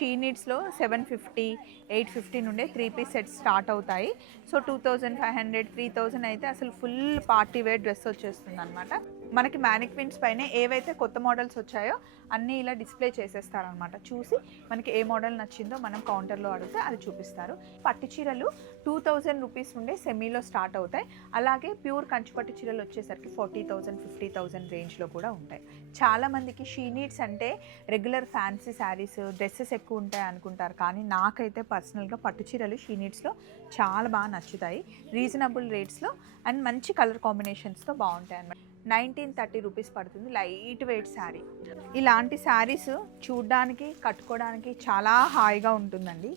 Tea నీడ్స్లో 750, 850 నుండే 3 piece sets start అవుతాయి. So 2500, 3000 అయితే అసలు ఫుల్ పార్టీ వేర్ డ్రెస్ వచ్చేస్తుంది అనమాట. మనకి మ్యానిక్విన్స్ పైన ఏవైతే కొత్త మోడల్స్ వచ్చాయో అన్నీ ఇలా డిస్ప్లే చేసేస్తారనమాట. చూసి మనకి ఏ మోడల్ నచ్చిందో మనం కౌంటర్లో అడిగితే అది చూపిస్తారు. పట్టు చీరలు 2000 రూపీస్ నుండే సెమీలో స్టార్ట్ అవుతాయి. అలాగే ప్యూర్ కంచి పట్టు చీరలు వచ్చేసరికి 40,000, 50,000 రేంజ్లో కూడా ఉంటాయి. చాలామందికి షీ నీడ్స్ అంటే రెగ్యులర్ ఫ్యాన్సీ శారీస్, డ్రెస్సెస్ ఎక్కువ ఉంటాయి అనుకుంటారు. కానీ నాకైతే పర్సనల్గా పట్టు చీరలు షీ నీడ్స్లో చాలా బాగా నచ్చుతాయి. రీజనబుల్ రేట్స్లో అండ్ మంచి కలర్ కాంబినేషన్స్తో బాగుంటాయి అన్నమాట. 1930 రూపీస్ పడుతుంది. Light weight sari. ఇలాంటి శారీస్ చూడ్డానికి, కట్టుకోవడానికి చాలా హాయిగా ఉంటుందండి.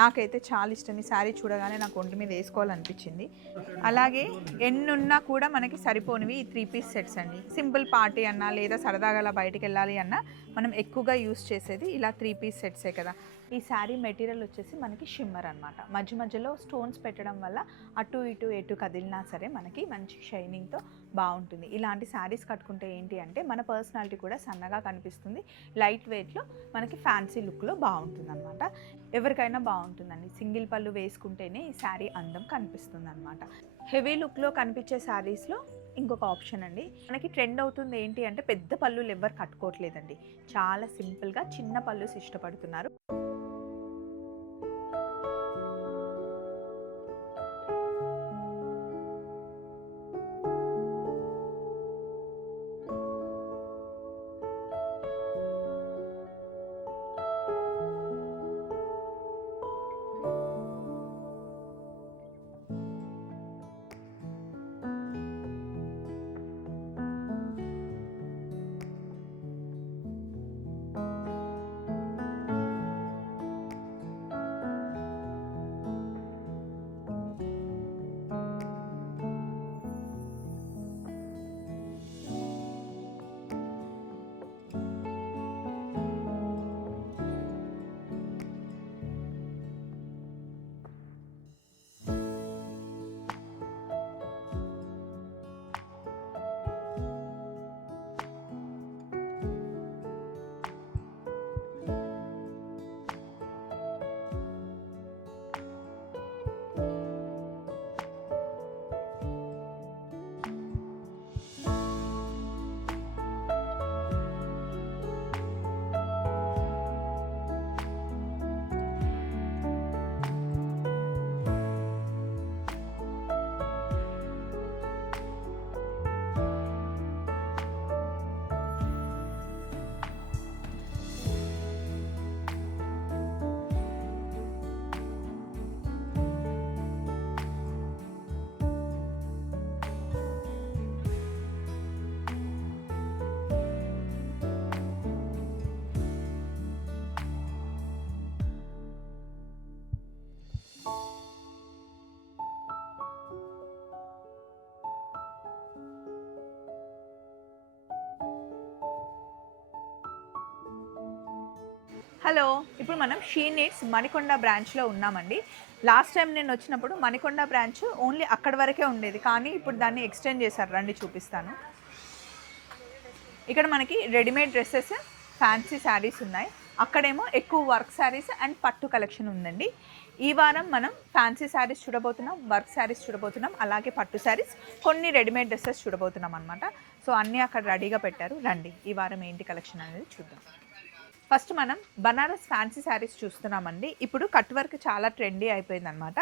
నాకైతే చాలా ఇష్టం. ఈ శారీ చూడగానే నాకు ఒంటి మీద వేసుకోవాలనిపించింది. అలాగే ఎన్నున్నా కూడా మనకి సరిపోనివి ఈ 3 పీస్ సెట్స్ అండి. సింపుల్ పార్టీ అన్నా లేదా సరదాగా అలా బయటికి వెళ్ళాలి అన్నా మనం ఎక్కువగా యూస్ చేసేది ఇలా 3 పీస్ సెట్సే కదా. ఈ శారీ మెటీరియల్ వచ్చేసి మనకి షిమ్మర్ అనమాట. మధ్య మధ్యలో స్టోన్స్ పెట్టడం వల్ల అటు ఇటు ఎటు కదిలినా సరే మనకి మంచి షైనింగ్తో బాగుంటుంది. ఇలాంటి శారీస్ కట్టుకుంటే ఏంటి అంటే మన పర్సనాలిటీ కూడా సన్నగా కనిపిస్తుంది. లైట్ వెయిట్లో మనకి ఫ్యాన్సీ లుక్లో బాగుంటుంది అనమాట. ఎవరికైనా బాగుంటుందండి. సింగిల్ పళ్ళు వేసుకుంటేనే ఈ శారీ అందం కనిపిస్తుంది అనమాట. హెవీ లుక్లో కనిపించే శారీస్లో ఇంకొక ఆప్షన్ అండి. మనకి ట్రెండ్ అవుతుంది ఏంటి అంటే పెద్ద పళ్ళులు ఎవరు కట్టుకోవట్లేదండి. చాలా సింపుల్గా చిన్న పళ్ళుస్ ఇష్టపడుతున్నారు. హలో, ఇప్పుడు మనం షీ నీడ్స్ మణికొండ బ్రాంచ్లో ఉన్నామండి. లాస్ట్ టైం నేను వచ్చినప్పుడు మణికొండ బ్రాంచ్ ఓన్లీ అక్కడి వరకే ఉండేది, కానీ ఇప్పుడు దాన్ని ఎక్స్టెండ్ చేశారు. రండి చూపిస్తాను. ఇక్కడ మనకి రెడీమేడ్ డ్రెస్సెస్, ఫ్యాన్సీ శారీస్ ఉన్నాయి. అక్కడేమో ఎక్కువ వర్క్ శారీస్ అండ్ పట్టు కలెక్షన్ ఉందండి. ఈ వారం మనం ఫ్యాన్సీ శారీస్ చూడబోతున్నాం, వర్క్ శారీస్ చూడబోతున్నాం, అలాగే పట్టు శారీస్, కొన్ని రెడీమేడ్ డ్రెస్సెస్ చూడబోతున్నాం అనమాట. సో అన్నీ అక్కడ రెడీగా పెట్టారు. రండి ఈ వారం ఏంటి కలెక్షన్ అనేది చూద్దాం. ఫస్ట్ మనం బనారస్ ఫ్యాన్సీ శారీస్ చూస్తున్నామండి. ఇప్పుడు కట్ వర్క్ చాలా ట్రెండీ అయిపోయిందనమాట.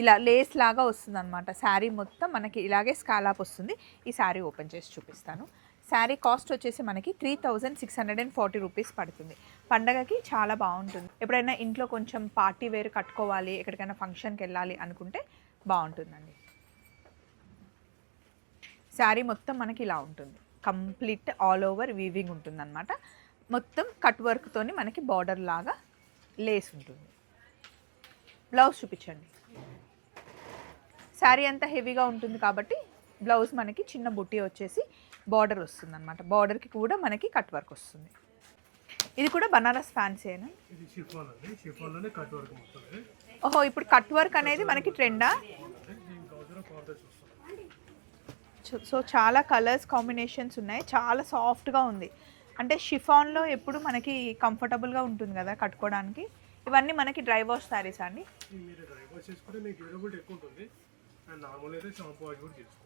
ఇలా లేస్ లాగా వస్తుంది అనమాట. శారీ మొత్తం మనకి ఇలాగే స్కాలాప్ వస్తుంది. ఈ శారీ ఓపెన్ చేసి చూపిస్తాను. శారీ కాస్ట్ వచ్చేసి మనకి 3640 రూపీస్ పడుతుంది. పండగకి చాలా బాగుంటుంది. ఎప్పుడైనా ఇంట్లో కొంచెం పార్టీ వేర్ కట్టుకోవాలి, ఎక్కడికైనా ఫంక్షన్కి వెళ్ళాలి అనుకుంటే బాగుంటుందండి. శారీ మొత్తం మనకి ఇలా ఉంటుంది. కంప్లీట్ ఆల్ ఓవర్ వీవింగ్ ఉంటుంది అనమాట. మొత్తం కట్ వర్క్తోని మనకి బార్డర్ లాగా లేస్ ఉంటుంది. బ్లౌజ్ చూపించండి. శారీ అంతా హెవీగా ఉంటుంది కాబట్టి బ్లౌజ్ మనకి చిన్న బుట్టి వచ్చేసి బార్డర్ వస్తుంది అనమాట. బార్డర్కి కూడా మనకి కట్ వర్క్ వస్తుంది. ఇది కూడా బనారస్ ఫ్యాన్సీనా? ఓహో, ఇప్పుడు కట్ వర్క్ అనేది మనకి ట్రెండా? సో చాలా కలర్స్ కాంబినేషన్స్ ఉన్నాయి. చాలా సాఫ్ట్గా ఉంది. అంటే షిఫాన్లో ఎప్పుడు మనకి కంఫర్టబుల్గా ఉంటుంది కదా కట్టుకోవడానికి. ఇవన్నీ మనకి డ్రై వాష్ శారీస్ అండి. మీరు డ్రై వాష్ చేసుకుంటే మీకు డ్యూరబిలిటీ ఎక్కువ ఉంటుంది అండ్ నార్మల్ అయితే షాంపూ వాష్ కూడా చేసుకోవచ్చు.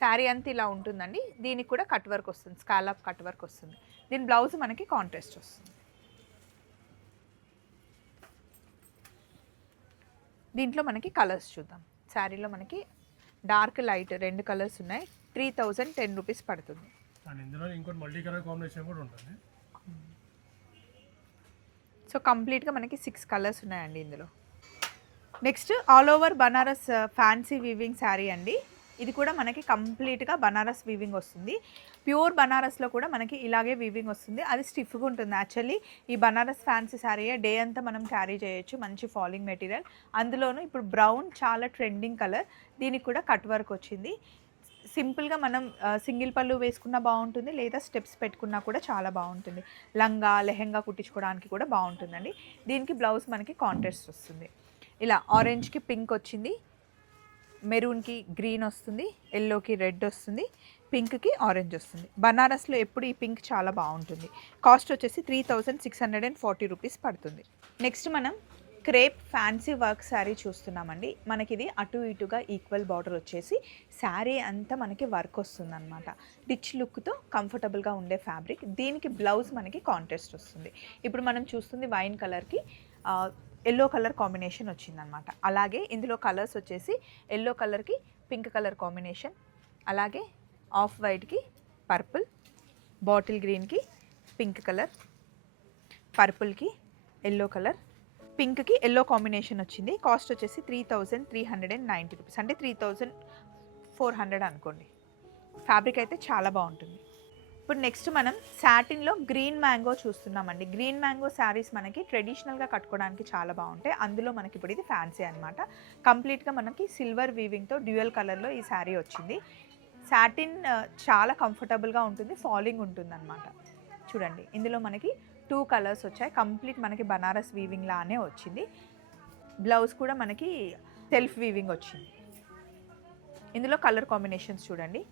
శారీ అంతా ఇలా ఉంటుందండి. దీనికి కూడా కట్ వర్క్ వస్తుంది, స్కాలప్ కట్ వర్క్ వస్తుంది. దీని బ్లౌజ్ మనకి కాంట్రాస్ట్ వస్తుంది. దీంట్లో మనకి కలర్స్ చూద్దాం. శారీలో మనకి డార్క్ లైట్ 2 కలర్స్ ఉన్నాయి. 3010 రూపీస్ పడుతుంది. అండ్ ఇందులో ఇంకోటి మల్టీ కలర్ కాంబినేషన్ కూడా ఉంటుంది. సో కంప్లీట్గా మనకి 6 కలర్స్ ఉన్నాయండి ఇందులో. Next all over Banaras fancy weaving sari అండి. ఇది కూడా మనకి కంప్లీట్గా బనారస్ వీవింగ్ వస్తుంది. ప్యూర్ బనారస్లో కూడా మనకి ఇలాగే వీవింగ్ వస్తుంది. అది స్టిఫ్గా ఉంటుంది. యాక్చువల్లీ ఈ బనారస్ ఫ్యాన్సీ శారీ డే అంతా మనం క్యారీ చేయొచ్చు. మంచి ఫాలింగ్ మెటీరియల్. అందులోనూ ఇప్పుడు బ్రౌన్ చాలా ట్రెండింగ్ కలర్. దీనికి కూడా కట్ వర్క్ వచ్చింది. సింపుల్గా మనం సింగిల్ పళ్ళు వేసుకున్నా బాగుంటుంది, లేదా స్టెప్స్ పెట్టుకున్నా కూడా చాలా బాగుంటుంది. లంగా లెహెంగా కుట్టించుకోవడానికి కూడా బాగుంటుందండి. దీనికి బ్లౌజ్ మనకి కాంట్రాస్ట్ వస్తుంది. ఇలా ఆరెంజ్కి పింక్ వచ్చింది, మెరూన్కి గ్రీన్ వస్తుంది, ఎల్లోకి రెడ్ వస్తుంది, పింక్కి ఆరెంజ్ వస్తుంది. బనారస్లో ఎప్పుడు ఈ పింక్ చాలా బాగుంటుంది. కాస్ట్ వచ్చేసి 3640 రూపీస్ పడుతుంది. నెక్స్ట్ మనం క్రేప్ ఫ్యాన్సీ వర్క్ శారీ చూస్తున్నామండి. మనకి ఇది అటు ఇటుగా ఈక్వల్ బార్డర్ వచ్చేసి శారీ అంతా మనకి వర్క్ వస్తుంది అనమాట. రిచ్ లుక్తో కంఫర్టబుల్గా ఉండే ఫ్యాబ్రిక్. దీనికి బ్లౌజ్ మనకి కాంట్రాస్ట్ వస్తుంది. ఇప్పుడు మనం చూస్తుంది వైన్ కలర్కి ఎల్లో కలర్ కాంబినేషన్ వచ్చిందనమాట. అలాగే ఇందులో కలర్స్ వచ్చేసి ఎల్లో కలర్కి పింక్ కలర్ కాంబినేషన్, అలాగే ఆఫ్ వైట్కి పర్పుల్, బాటిల్ గ్రీన్కి పింక్ కలర్, పర్పుల్కి ఎల్లో కలర్, పింక్కి ఎల్లో కాంబినేషన్ వచ్చింది. కాస్ట్ వచ్చేసి 3390 రూపీస్, అంటే 3400 అనుకోండి. ఫ్యాబ్రిక్ అయితే చాలా బాగుంటుంది. ఇప్పుడు నెక్స్ట్ మనం సాటిన్లో గ్రీన్ మ్యాంగో చూస్తున్నామండి. గ్రీన్ మ్యాంగో శారీస్ మనకి ట్రెడిషనల్గా కట్టుకోవడానికి చాలా బాగుంటాయి. అందులో మనకి ఇప్పుడు ఇది ఫ్యాన్సీ అనమాట. కంప్లీట్గా మనకి సిల్వర్ వీవింగ్తో డ్యూయల్ కలర్లో ఈ శారీ వచ్చింది. సాటిన్ చాలా కంఫర్టబుల్గా ఉంటుంది, ఫాలింగ్ ఉంటుంది అనమాట. చూడండి ఇందులో మనకి 2 కలర్స్ వచ్చాయి. కంప్లీట్ మనకి బనారస్ వీవింగ్ లానే వచ్చింది. బ్లౌజ్ కూడా మనకి సెల్ఫ్ వీవింగ్ వచ్చింది. ఇందులో కలర్ కాంబినేషన్స్ చూడండి.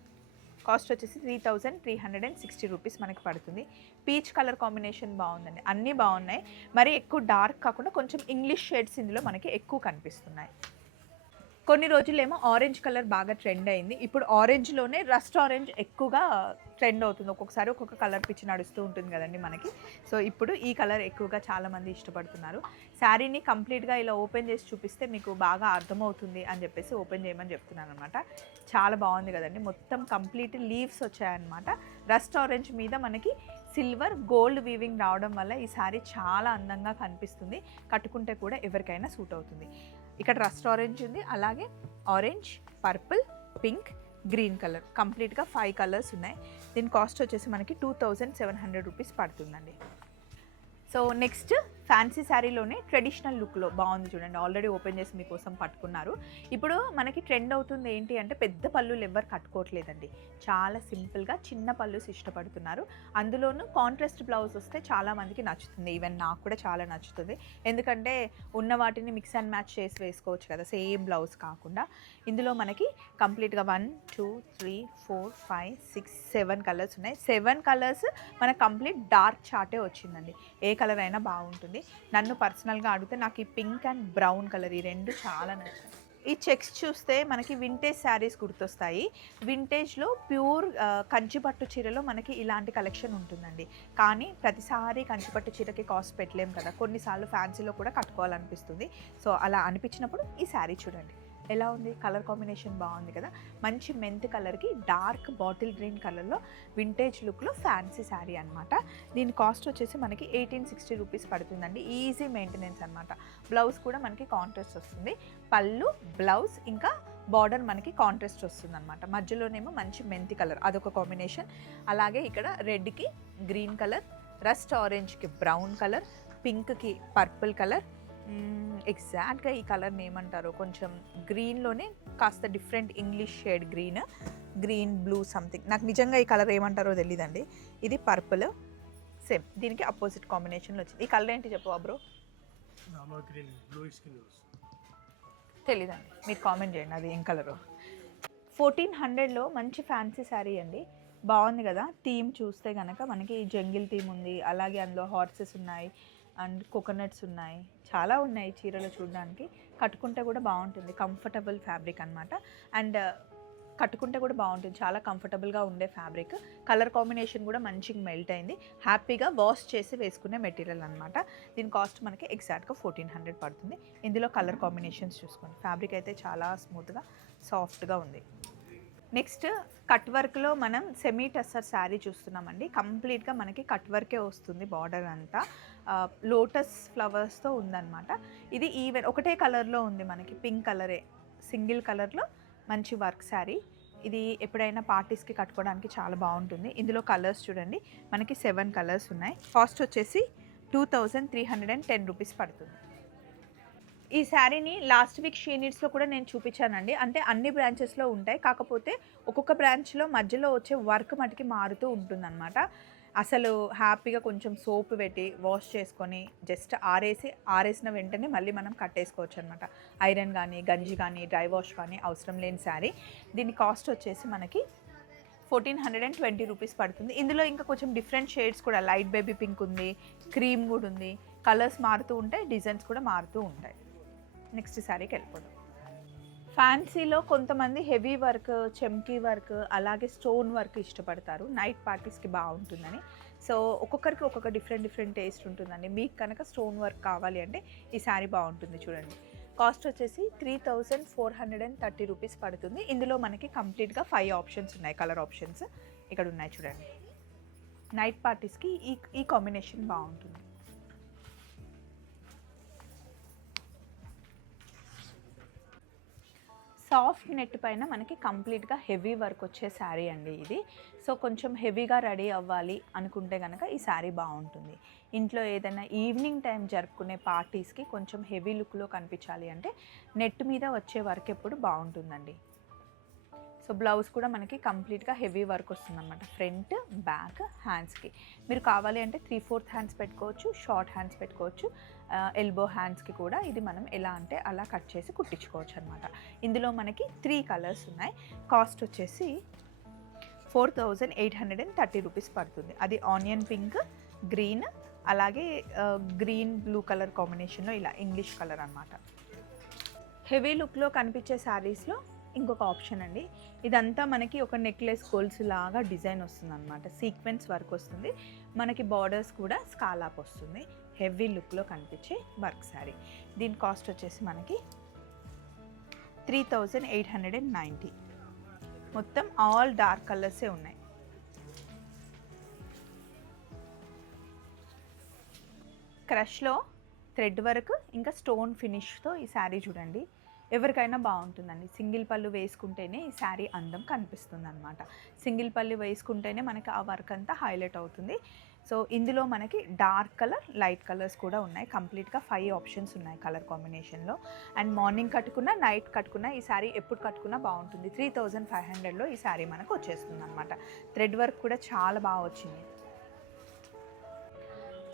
కాస్ట్ వచ్చేసి 3360 రూపీస్ మనకి పడుతుంది. పీచ్ కలర్ కాంబినేషన్ బాగుందండి. అన్నీ బాగున్నాయి. మరి ఎక్కువ డార్క్ కాకుండా కొంచెం ఇంగ్లీష్ షేడ్స్ ఇందులో మనకి ఎక్కువ కనిపిస్తున్నాయి. కొన్ని రోజులేమో ఆరెంజ్ కలర్ బాగా ట్రెండ్ అయింది. ఇప్పుడు ఆరెంజ్లోనే రస్ట్ ఆరెంజ్ ఎక్కువగా ట్రెండ్ అవుతుంది. ఒక్కొక్కసారి ఒక్కొక్క కలర్ పిచ్చి నడుస్తూ ఉంటుంది కదండి మనకి. సో ఇప్పుడు ఈ కలర్ ఎక్కువగా చాలామంది ఇష్టపడుతున్నారు. శారీని కంప్లీట్గా ఇలా ఓపెన్ చేసి చూపిస్తే మీకు బాగా అర్థమవుతుంది అని చెప్పేసి ఓపెన్ చేయమని చెప్తున్నాను అనమాట. చాలా బాగుంది కదండి. మొత్తం కంప్లీట్ లీవ్స్ వచ్చాయన్నమాట. రస్ట్ ఆరెంజ్ మీద మనకి సిల్వర్ గోల్డ్ వీవింగ్ రావడం వల్ల ఈ శారీ చాలా అందంగా కనిపిస్తుంది. కట్టుకుంటే కూడా ఎవరికైనా సూట్ అవుతుంది. ఇక్కడ రస్ట్ ఆరెంజ్ ఉంది, అలాగే orange, purple, pink, green colour, కంప్లీట్గా 5 కలర్స్ ఉన్నాయి. దీని కాస్ట్ వచ్చేసి మనకి 2700 రూపీస్ పడుతుందండి. సో నెక్స్ట్ ఫ్యాన్సీ శారీలోనే ట్రెడిషనల్ లుక్లో బాగుంది చూడండి. ఆల్రెడీ ఓపెన్ చేసి మీకోసం పట్టుకున్నారు. ఇప్పుడు మనకి ట్రెండ్ అవుతుంది ఏంటి అంటే పెద్ద పళ్ళులు ఎవరు కట్టుకోవట్లేదండి. చాలా సింపుల్గా చిన్న పళ్ళుస్ ఇష్టపడుతున్నారు. అందులోనూ కాంట్రాస్ట్ బ్లౌజ్ వస్తే చాలామందికి నచ్చుతుంది. ఈవెన్ నాకు కూడా చాలా నచ్చుతుంది. ఎందుకంటే ఉన్న వాటిని మిక్స్ అండ్ మ్యాచ్ చేసి వేసుకోవచ్చు కదా, సేమ్ బ్లౌజ్ కాకుండా. ఇందులో మనకి కంప్లీట్గా 1 2 3 4 5 6 7 కలర్స్ ఉన్నాయి. 7 కలర్స్ మన కంప్లీట్ డార్క్ చార్టే వచ్చిందండి. ఏ కలర్ అయినా బాగుంటుంది. నన్ను పర్సనల్గా అడిగితే నాకు ఈ పింక్ అండ్ బ్రౌన్ కలర్ ఈ రెండు చాలా నచ్చాయి. ఈ చెక్స్ చూస్తే మనకి వింటేజ్ శారీస్ గుర్తొస్తాయి. వింటేజ్లో ప్యూర్ కంచిపట్టు చీరలో మనకి ఇలాంటి కలెక్షన్ ఉంటుందండి. కానీ ప్రతిసారి కంచిపట్టు చీరకి కాస్ట్ పెట్టలేం కదా, కొన్నిసార్లు ఫ్యాన్సీలో కూడా కట్టుకోవాలనిపిస్తుంది. సో అలా అనిపించినప్పుడు ఈ శారీ చూడండి ఎలా ఉంది. కలర్ కాంబినేషన్ బాగుంది కదా. మంచి మెంత్ కలర్కి డార్క్ బాటిల్ గ్రీన్ కలర్లో వింటేజ్ లుక్లో ఫ్యాన్సీ శారీ అనమాట. దీని కాస్ట్ వచ్చేసి మనకి 1860 రూపీస్ పడుతుందండి. ఈజీ మెయింటెనెన్స్ అనమాట. బ్లౌజ్ కూడా మనకి కాంట్రాస్ట్ వస్తుంది. పళ్ళు, బ్లౌజ్ ఇంకా బార్డర్ మనకి కాంట్రాస్ట్ వస్తుంది అనమాట. మధ్యలోనేమో మంచి మెంతి కలర్, అదొక కాంబినేషన్. అలాగే ఇక్కడ రెడ్కి గ్రీన్ కలర్, రస్ట్ ఆరెంజ్కి బ్రౌన్ కలర్, పింక్కి పర్పుల్ కలర్. ఎగ్జాక్ట్గా ఈ కలర్ని ఏమంటారో, కొంచెం గ్రీన్లోనే కాస్త different English shade green blue something, నాకు నిజంగా ఈ కలర్ ఏమంటారో తెలియదండి. ఇది పర్పుల్, సేమ్ దీనికి అపోజిట్ కాంబినేషన్లో వచ్చింది. ఈ కలర్ ఏంటి చెప్పు బ్రో? తెలీదండి, మీరు కామెంట్ చేయండి అది ఏం కలరు. 1400లో మంచి ఫ్యాన్సీ శారీ అండి. బాగుంది కదా. థీమ్ చూస్తే కనుక మనకి జంగిల్ థీమ్ ఉంది, అలాగే అందులో హార్సెస్ ఉన్నాయి అండ్ కోకోనట్స్ ఉన్నాయి, చాలా ఉన్నాయి చీరలు చూడడానికి. కట్టుకుంటే కూడా బాగుంటుంది, కంఫర్టబుల్ ఫ్యాబ్రిక్ అనమాట. అండ్ కట్టుకుంటే కూడా బాగుంటుంది, చాలా కంఫర్టబుల్గా ఉండే ఫ్యాబ్రిక్. కలర్ కాంబినేషన్ కూడా మంచిగా మెల్ట్ అయింది, హ్యాపీగా వాష్ చేసి వేసుకునే మెటీరియల్ అనమాట. దీని కాస్ట్ మనకి ఎగ్జాక్ట్గా 1400 పడుతుంది. ఇందులో కలర్ కాంబినేషన్స్ చూసుకోండి. ఫ్యాబ్రిక్ అయితే చాలా స్మూత్గా సాఫ్ట్గా ఉంది. నెక్స్ట్ కట్ వర్క్లో మనం సెమీ టస్సర్ శారీ చూస్తున్నామండి. కంప్లీట్గా మనకి కట్ వర్కే వస్తుంది, బార్డర్ అంతా లోటస్ ఫ్లవర్స్తో ఉందన్నమాట. ఇది ఈవెన్ ఒకటే కలర్లో ఉంది మనకి, పింక్ కలరే, సింగిల్ కలర్లో మంచి వర్క్ శారీ. ఇది ఎప్పుడైనా పార్టీస్కి కట్టుకోవడానికి చాలా బాగుంటుంది. ఇందులో కలర్స్ చూడండి, మనకి 7 కలర్స్ ఉన్నాయి. కాస్ట్ వచ్చేసి 2310 రూపీస్ పడుతుంది. ఈ శారీని లాస్ట్ వీక్ షీ నీడ్స్లో కూడా నేను చూపించానండి. అంటే అన్ని బ్రాంచెస్లో ఉంటాయి, కాకపోతే ఒక్కొక్క బ్రాంచ్లో మధ్యలో వచ్చే వర్క్ మటుకి మారుతూ ఉంటుందన్నమాట. అసలు హ్యాపీగా కొంచెం సోప్ పెట్టి వాష్ చేసుకొని జస్ట్ ఆరేసిన వెంటనే మళ్ళీ మనం కట్టేసుకోవచ్చు అనమాట. ఐరన్ కానీ గంజి కానీ డ్రై వాష్ కానీ అవసరం లేని శారీ. దీని కాస్ట్ వచ్చేసి మనకి 1420 రూపీస్ పడుతుంది. ఇందులో ఇంకా కొంచెం డిఫరెంట్ షేడ్స్ కూడా, లైట్ బేబీ పింక్ ఉంది, క్రీమ్ కూడా ఉంది, కలర్స్ మారుతూ ఉంటాయి, డిజైన్స్ కూడా మారుతూ ఉంటాయి. నెక్స్ట్ శారీకి వెళ్ళిపోదాం. ఫ్యాన్సీలో కొంతమంది హెవీ వర్క్, చెమ్కీ వర్క్, అలాగే స్టోన్ వర్క్ ఇష్టపడతారు, నైట్ పార్టీస్కి బాగుంటుందని. సో ఒక్కొక్కరికి ఒక్కొక్క డిఫరెంట్ టేస్ట్ ఉంటుందండి. మీకు కనుక స్టోన్ వర్క్ కావాలి అంటే ఈ శారీ బాగుంటుంది. చూడండి, కాస్ట్ వచ్చేసి 3430 రూపీస్ పడుతుంది. ఇందులో మనకి కంప్లీట్గా 5 ఆప్షన్స్ ఉన్నాయి, కలర్ ఆప్షన్స్ ఇక్కడ ఉన్నాయి చూడండి. నైట్ పార్టీస్కి ఈ కాంబినేషన్ బాగుంటుంది. సాఫ్ట్ నెట్ పైన మనకి కంప్లీట్గా హెవీ వర్క్ వచ్చే శారీ అండి ఇది. సో కొంచెం హెవీగా రెడీ అవ్వాలి అనుకుంటే కనుక ఈ శారీ బాగుంటుంది. ఇంట్లో ఏదైనా ఈవినింగ్ టైం జరుపుకునే పార్టీస్కి కొంచెం హెవీ లుక్లో కనిపించాలి అంటే నెట్ మీద వచ్చే వర్క్ ఎప్పుడు బాగుంటుందండి. సో బ్లౌజ్ కూడా మనకి కంప్లీట్గా హెవీ వర్క్ వస్తుంది అనమాట, ఫ్రంట్ బ్యాక్ హ్యాండ్స్కి. మీరు కావాలి అంటే 3/4 హ్యాండ్స్ పెట్టుకోవచ్చు, షార్ట్ హ్యాండ్స్ పెట్టుకోవచ్చు, ఎల్బో హ్యాండ్స్కి కూడా ఇది మనం ఎలా అంటే అలా కట్ చేసి కుట్టించుకోవచ్చు అనమాట. ఇందులో మనకి 3 కలర్స్ ఉన్నాయి. కాస్ట్ వచ్చేసి 4830 రూపీస్ పడుతుంది. అది ఆనియన్ పింక్, గ్రీన్, అలాగే గ్రీన్ బ్లూ కలర్ కాంబినేషన్లో ఇలా ఇంగ్లీష్ కలర్ అనమాట. హెవీ లుక్లో కనిపించే శారీస్లో ఇంకొక ఆప్షన్ అండి. ఇదంతా మనకి ఒక నెక్లెస్ గోల్స్ లాగా డిజైన్ వస్తుంది అనమాట, సీక్వెన్స్ వర్క్ వస్తుంది, మనకి బార్డర్స్ కూడా స్కాలాప్ వస్తుంది, హెవీ లుక్లో కనిపించే వర్క్ శారీ. దీని కాస్ట్ వచ్చేసి మనకి 3890. మొత్తం ఆల్ డార్క్ కలర్సే ఉన్నాయి. క్రష్లో థ్రెడ్ వర్క్ ఇంకా స్టోన్ ఫినిష్తో ఈ శారీ చూడండి, ఎవరికైనా బాగుంటుందండి. సింగిల్ పళ్ళు వేసుకుంటేనే ఈ శారీ అందం కనిపిస్తుంది అనమాట. సింగిల్ పళ్ళు వేసుకుంటేనే మనకి ఆ వర్క్ అంతా హైలైట్ అవుతుంది. సో ఇందులో మనకి డార్క్ కలర్, లైట్ కలర్స్ కూడా ఉన్నాయి. కంప్లీట్గా 5 ఆప్షన్స్ ఉన్నాయి కలర్ కాంబినేషన్లో. అండ్ మార్నింగ్ కట్టుకున్నా, నైట్ కట్టుకున్నా ఈ శారీ ఎప్పుడు కట్టుకున్నా బాగుంటుంది. 3500లో ఈ శారీ మనకు వచ్చేస్తుంది అనమాట. థ్రెడ్ వర్క్ కూడా చాలా బాగా వచ్చింది.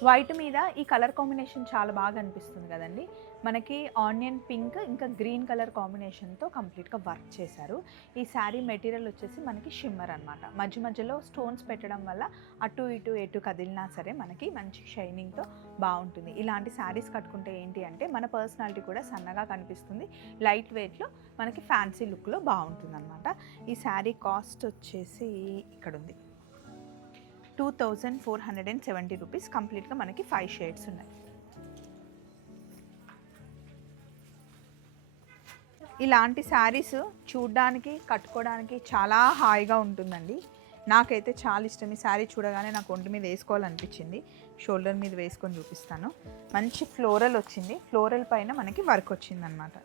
వైట్ మీద ఈ కలర్ కాంబినేషన్ చాలా బాగా అనిపిస్తుంది కదండి. మనకి ఆనియన్ పింక్ ఇంకా గ్రీన్ కలర్ కాంబినేషన్తో కంప్లీట్గా వర్క్ చేశారు. ఈ శారీ మెటీరియల్ వచ్చేసి మనకి షిమ్మర్ అనమాట. మధ్యలో స్టోన్స్ పెట్టడం వల్ల అటు ఇటు ఎటు కదిలినా సరే మనకి మంచి షైనింగ్తో బాగుంటుంది. ఇలాంటి శారీస్ కట్టుకుంటే ఏంటి అంటే మన పర్సనాలిటీ కూడా సన్నగా కనిపిస్తుంది, లైట్ వెయిట్లో మనకి ఫ్యాన్సీ లుక్లో బాగుంటుంది అనమాట. ఈ శారీ కాస్ట్ వచ్చేసి ఇక్కడ ఉంది, 2470 రూపీస్. కంప్లీట్గా మనకి 5 షేడ్స్ ఉన్నాయి. ఇలాంటి శారీస్ చూడ్డానికి, కట్టుకోవడానికి చాలా హాయిగా ఉంటుందండి. నాకైతే చాలా ఇష్టం. ఈ శారీ చూడగానే నాకు ఒంటి మీద వేసుకోవాలనిపించింది. షోల్డర్ మీద వేసుకొని చూపిస్తాను. మంచి ఫ్లోరల్ వచ్చింది, ఫ్లోరల్ పైన మనకి వర్క్ వచ్చింది అనమాట.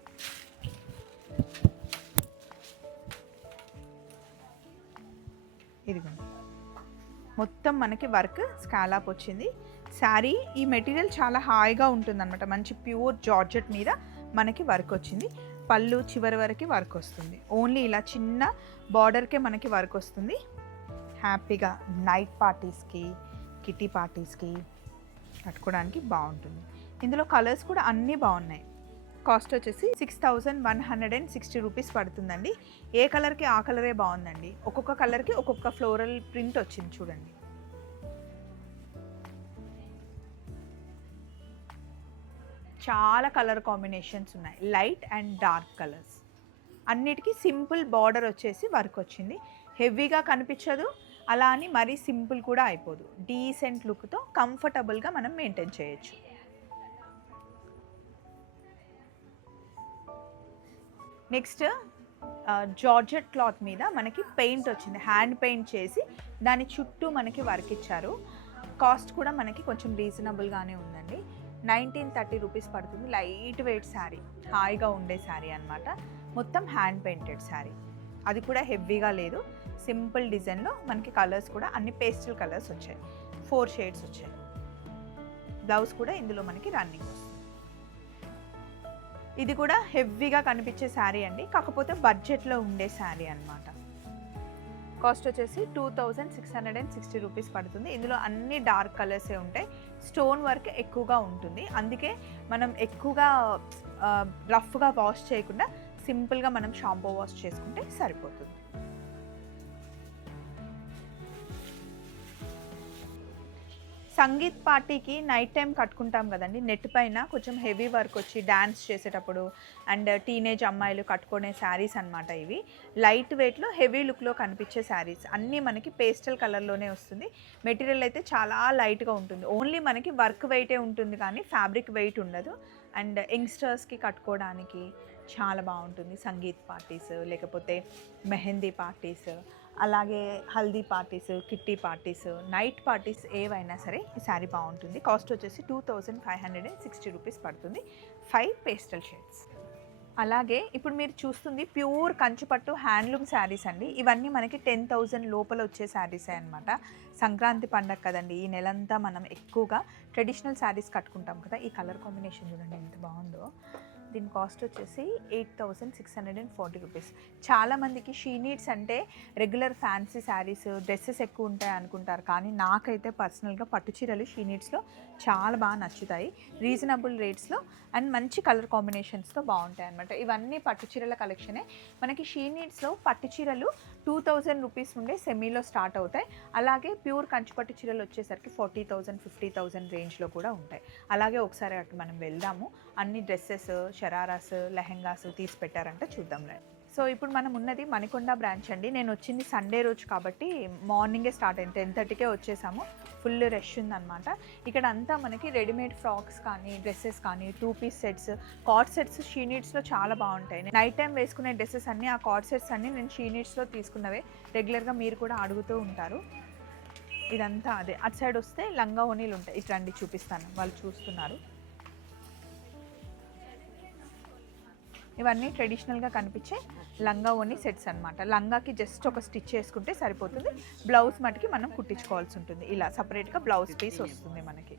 ఇదిగోండి, మొత్తం మనకి వర్క్ స్కాలాప్ వచ్చింది. శారీ ఈ మెటీరియల్ చాలా హాయిగా ఉంటుంది అనమాట. మంచి ప్యూర్ జార్జెట్ మీద మనకి వర్క్ వచ్చింది. పళ్ళు చివరి వరకు వర్క్ వస్తుంది. ఓన్లీ ఇలా చిన్న బార్డర్కే మనకి వర్క్ వస్తుంది. హ్యాపీగా నైట్ పార్టీస్కి, కిటీ పార్టీస్కి కట్టుకోవడానికి బాగుంటుంది. ఇందులో కలర్స్ కూడా అన్నీ బాగున్నాయి. కాస్ట్ వచ్చేసి 6160 రూపీస్ పడుతుందండి. ఏ కలర్కి ఆ కలరే బాగుందండి. ఒక్కొక్క కలర్కి ఒక్కొక్క ఫ్లోరల్ ప్రింట్ వచ్చింది చూడండి. చాలా కలర్ కాంబినేషన్స్ ఉన్నాయి, లైట్ అండ్ డార్క్ కలర్స్. అన్నిటికీ సింపుల్ బార్డర్ వచ్చేసి వర్క్ వచ్చింది. హెవీగా కనిపించదు, అలా అని మరీ సింపుల్ కూడా అయిపోదు. డీసెంట్ లుక్తో కంఫర్టబుల్గా మనం మెయింటైన్ చేయొచ్చు. నెక్స్ట్ జార్జెట్ క్లాత్ మీద మనకి పెయింట్ వచ్చింది, హ్యాండ్ పెయింట్ చేసి దాని చుట్టూ మనకి వర్క్ ఇచ్చారు. కాస్ట్ కూడా మనకి కొంచెం రీజనబుల్గానే ఉందండి. 1930 రూపీస్ పడుతుంది. లైట్ వెయిట్ శారీ, హాయిగా ఉండే శారీ అనమాట. మొత్తం హ్యాండ్ పెయింటెడ్ శారీ, అది కూడా హెవీగా లేదు. సింపుల్ డిజైన్లో మనకి కలర్స్ కూడా అన్ని పేస్టల్ కలర్స్ వచ్చాయి, 4 షేడ్స్ వచ్చాయి. బ్లౌజ్ కూడా ఇందులో మనకి రన్నింగ్ వస్తుంది. ఇది కూడా హెవీగా కనిపించే శారీ అండి, కాకపోతే బడ్జెట్లో ఉండే శారీ అనమాట. కాస్ట్ వచ్చేసి 2660 రూపీస్ పడుతుంది. ఇందులో అన్ని డార్క్ కలర్సే ఉంటాయి, స్టోన్ వర్క్ ఎక్కువగా ఉంటుంది. అందుకే మనం ఎక్కువగా రఫ్గా వాష్ చేయకుండా సింపుల్గా మనం షాంపూ వాష్ చేసుకుంటే సరిపోతుంది. సంగీత్ పార్టీకి నైట్ టైం కట్టుకుంటాం కదండి, నెట్ పైన కొంచెం హెవీ వర్క్ వచ్చి డ్యాన్స్ చేసేటప్పుడు అండ్ టీనేజ్ అమ్మాయిలు కట్టుకునే శారీస్ అనమాట. ఇవి లైట్ వెయిట్లో హెవీ లుక్లో కనిపించే శారీస్ అన్నీ మనకి పేస్టల్ కలర్లోనే వస్తుంది. మెటీరియల్ అయితే చాలా లైట్గా ఉంటుంది, ఓన్లీ మనకి వర్క్ వెయిటే ఉంటుంది కానీ ఫ్యాబ్రిక్ వెయిట్ ఉండదు. అండ్ యంగ్స్టర్స్కి కట్టుకోవడానికి చాలా బాగుంటుంది. సంగీత్ పార్టీస్, లేకపోతే మెహందీ పార్టీస్, అలాగే haldi parties, kitty parties, night parties ఏవైనా సరే ఈ శారీ బాగుంటుంది. కాస్ట్ వచ్చేసి 2560 రూపీస్ పడుతుంది. 5 పేస్టల్ షేడ్స్. అలాగే ఇప్పుడు మీరు చూస్తుంది ప్యూర్ కంచిపట్టు హ్యాండ్లూమ్ శారీస్ అండి. ఇవన్నీ మనకి 10,000 లోపల వచ్చే శారీసే అనమాట. సంక్రాంతి పండగ కదండి, ఈ నెలంతా మనం ఎక్కువగా ట్రెడిషనల్ శారీస్ కట్టుకుంటాం కదా. ఈ కలర్ కాంబినేషన్ చూడండి ఎంత బాగుందో. దీని కాస్ట్ వచ్చేసి 8640 రూపీస్. చాలామందికి షీ నీడ్స్ అంటే రెగ్యులర్ ఫ్యాన్సీ శారీస్, డ్రెస్సెస్ ఎక్కువ ఉంటాయి అనుకుంటారు, కానీ నాకైతే పర్సనల్గా పట్టు చీరలు షీ నీడ్స్లో చాలా బాగా నచ్చుతాయి. రీజనబుల్ రేట్స్లో అండ్ మంచి కలర్ కాంబినేషన్స్తో బాగుంటాయి అనమాట. ఇవన్నీ పట్టు చీరల కలెక్షనే. మనకి షీ నీడ్స్లో పట్టు చీరలు 2000 రూపీస్ నుండే సెమీలో స్టార్ట్ అవుతాయి. అలాగే ప్యూర్ కంచిపట్టు చీరలు వచ్చేసరికి 40,000 50,000 రేంజ్లో కూడా ఉంటాయి. అలాగే ఒకసారి అటు మనం వెళ్దాము, అన్ని డ్రెస్సెస్, షరారాస్, లెహెంగాస్ తీసి పెట్టారంటే చూద్దాంలే. సో ఇప్పుడు మనం ఉన్నది మణికొండ బ్రాంచ్ అండి. నేను వచ్చింది సండే రోజు కాబట్టి మార్నింగే స్టార్ట్ అయింది, 10:30కే వచ్చేసాము. ఫుల్ రష్ ఉందన్నమాట. ఇక్కడ అంతా మనకి రెడీమేడ్ ఫ్రాక్స్ కానీ, డ్రెస్సెస్ కానీ, 2 piece sets, cord sets she నీడ్స్లో చాలా బాగుంటాయి. నైట్ టైం వేసుకునే డ్రెస్సెస్ అన్నీ, ఆ కార్డ్ సెట్స్ అన్నీ నేను షీ నీడ్స్లో తీసుకున్నవే. రెగ్యులర్గా మీరు కూడా అడుగుతూ ఉంటారు. ఇదంతా అదే. అటు సైడ్ వస్తే లంగా ఓనీలు ఉంటాయి, ఇటు రండి చూపిస్తాను, వాళ్ళు చూస్తున్నారు. ఇవన్నీ ట్రెడిషనల్గా కనిపించే లంగా ఓని సెట్స్ అనమాట. లంగాకి జస్ట్ ఒక స్టిచ్ చేసుకుంటే సరిపోతుంది. బ్లౌజ్ మటుకి మనం కుట్టించుకోవాల్సి ఉంటుంది. ఇలా సపరేట్గా బ్లౌజ్ పీస్ వస్తుంది మనకి.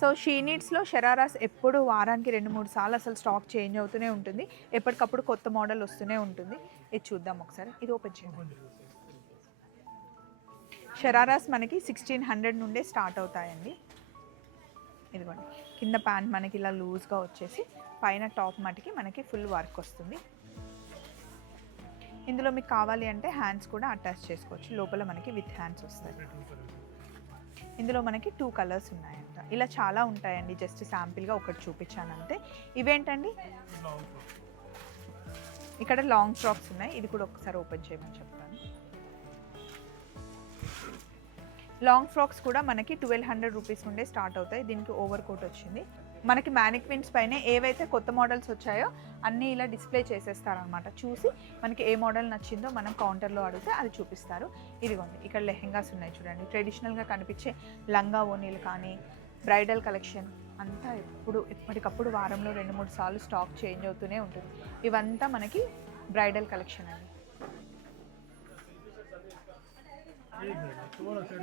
సో షీ నీడ్స్లో షరారాస్ ఎప్పుడు వారానికి 2-3 సార్లు అసలు స్టాక్ చేంజ్ అవుతూనే ఉంటుంది. ఎప్పటికప్పుడు కొత్త మోడల్ వస్తూనే ఉంటుంది. ఇది చూద్దాం ఒకసారి. ఇది ఓపెన్ చేయండి. షరారాస్ మనకి 1600 నుండే స్టార్ట్ అవుతాయండి. ఇదిగోండి, కింద ప్యాంట్ మనకి ఇలా లూజ్గా వచ్చేసి పైన టాప్ మటుకి మనకి ఫుల్ వర్క్ వస్తుంది. ఇందులో మీకు కావాలి అంటే హ్యాండ్స్ కూడా అటాచ్ చేసుకోవచ్చు. లోపల మనకి విత్ హ్యాండ్స్ వస్తాయి. ఇందులో మనకి 2 కలర్స్ ఉన్నాయంట. ఇలా చాలా ఉంటాయండి, జస్ట్ శాంపిల్గా ఒకటి చూపించాను అంతే. ఇవేంటండి, ఇక్కడ లాంగ్ ఫ్రాక్స్ ఉన్నాయి. ఇది కూడా ఒకసారి ఓపెన్ చేయమని చెప్తాను. లాంగ్ ఫ్రాక్స్ కూడా మనకి 1200 రూపీస్ నుండే స్టార్ట్ అవుతాయి. దీనికి ఓవర్ కోట్ వచ్చింది. మనకి మ్యానిక్విన్స్ పైన ఏవైతే కొత్త మోడల్స్ వచ్చాయో అన్నీ ఇలా డిస్ప్లే చేసేస్తారనమాట. చూసి మనకి ఏ మోడల్ నచ్చిందో మనం కౌంటర్లో అడిగితే అది చూపిస్తారు. ఇదిగోండి, ఇక్కడ లెహెంగాస్ ఉన్నాయి చూడండి. ట్రెడిషనల్గా కనిపించే లంగా ఓనీలు కానీ, బ్రైడల్ కలెక్షన్ అంతా ఎప్పటికప్పుడు వారంలో 2-3 సార్లు స్టాక్ చేంజ్ అవుతూనే ఉంటుంది. ఇవంతా మనకి బ్రైడల్ కలెక్షన్ అండి.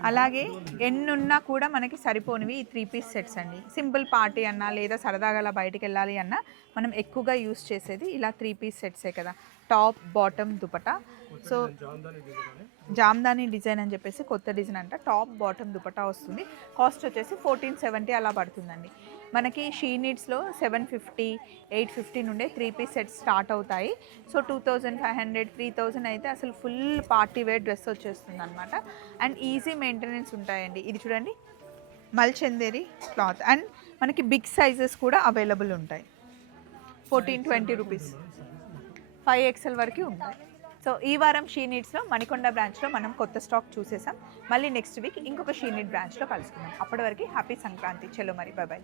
అలాగే ఎన్నున్నా కూడా మనకి సరిపోనివి ఈ 3 పీస్ సెట్స్ అండి. సింపుల్ పార్టీ అన్నా లేదా సరదాగా బయటికి వెళ్ళాలి అన్నా మనం ఎక్కువగా యూస్ చేసేది ఇలా 3 పీస్ సెట్సే కదా. Top bottom dupatta. So Jamdani design Jamdani design అని చెప్పేసి కొత్త డిజైన్ అంట. టాప్ బాటమ్ దుపట్టా వస్తుంది. కాస్ట్ వచ్చేసి 1470 అలా పడుతుందండి. మనకి షీ నీడ్స్లో 750, 850 నుండే 3 పీస్ సెట్స్ స్టార్ట్ అవుతాయి. సో 2500, 3000 అయితే అసలు ఫుల్ పార్టీ వేర్ డ్రెస్ వచ్చేస్తుంది అనమాట. అండ్ ఈజీ మెయింటెనెన్స్ ఉంటాయండి. ఇది చూడండి, మల్చందేరి క్లాత్. అండ్ మనకి బిగ్ సైజెస్ కూడా అవైలబుల్ ఉంటాయి. 1420 రూపీస్, 5XL వరకు ఉంటాయి. సో ఈ వారం షీ నీడ్స్లో మణికొండ బ్రాంచ్లో మనం కొత్త స్టాక్ చూసేసాం. మళ్ళీ నెక్స్ట్ వీక్ ఇంకొక షీ నీడ్ బ్రాంచ్లో కలుసుకుందాం. అప్పటి వరకు హ్యాపీ సంక్రాంతి. చలో మరి, బాయ్ బాయ్.